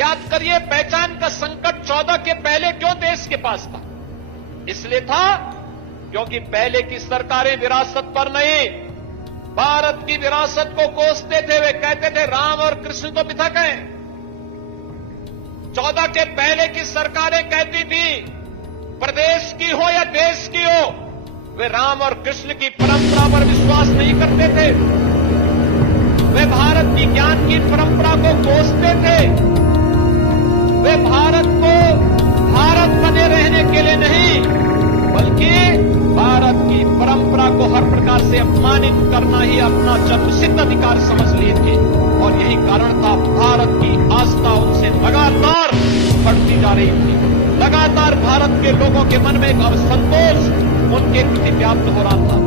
याद करिए, पहचान का संकट 14 के पहले क्यों देश के पास था? इसलिए था क्योंकि पहले की सरकारें विरासत पर नहीं, भारत की विरासत को कोसते थे। वे कहते थे राम और कृष्ण तो पृथक हैं। 14 के पहले की सरकारें कहती थी प्रदेश की हो या देश की हो, वे राम और कृष्ण की परंपरा पर विश्वास नहीं करते थे। वे भारत की ज्ञान की परंपरा को कोसते थे। वे भारत को भारत बने रहने के लिए नहीं, बल्कि भारत की परंपरा को हर प्रकार से अपमानित करना ही अपना जन्मसिद्ध अधिकार समझ लिए थे। और यही कारण था भारत की आस्था उनसे लगातार बढ़ती जा रही थी। लगातार भारत के लोगों के मन में एक असंतोष उनके प्रति व्याप्त हो रहा था।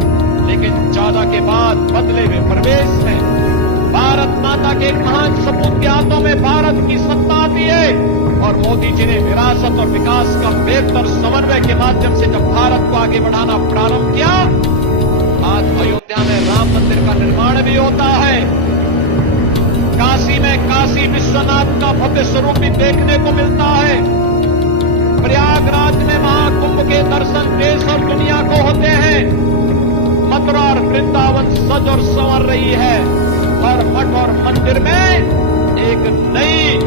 लेकिन 14 के बाद बदले हुए प्रवेश में भारत माता के एक महान सपूत के हाथों में भारत की सत्ता आती है और मोदी जी ने विरासत और विकास का बेहतर समन्वय के माध्यम से जब भारत को आगे बढ़ाना प्रारंभ किया, आज अयोध्या में राम मंदिर का निर्माण भी होता है। काशी में काशी विश्वनाथ का भव्य स्वरूप भी देखने को मिलता है। प्रयागराज में महाकुंभ के दर्शन देश और दुनिया को होते हैं। मथुरा और वृंदावन सज और संवर रही है। हर मठ और मंदिर में एक नई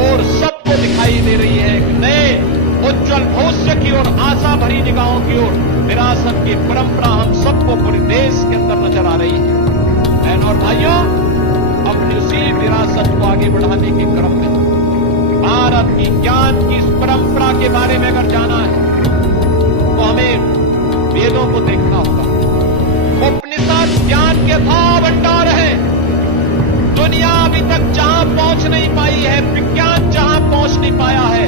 और सबको दिखाई दे रही है, एक नए उज्जवल भविष्य की ओर, आशा भरी निगाहों की ओर विरासत की परंपरा हम सबको पूरे देश के अंदर नजर आ रही है। बहनों और भाइयों, अपनी उसी विरासत को आगे बढ़ाने के क्रम में भारत की ज्ञान की इस परंपरा के बारे में अगर जाना है तो हमें वेदों को देखना होगा। उपनिषद ज्ञान के भाव भंडार है। दुनिया अभी तक जहां पहुंच नहीं पाई है, विज्ञान जहां पहुंच नहीं पाया है,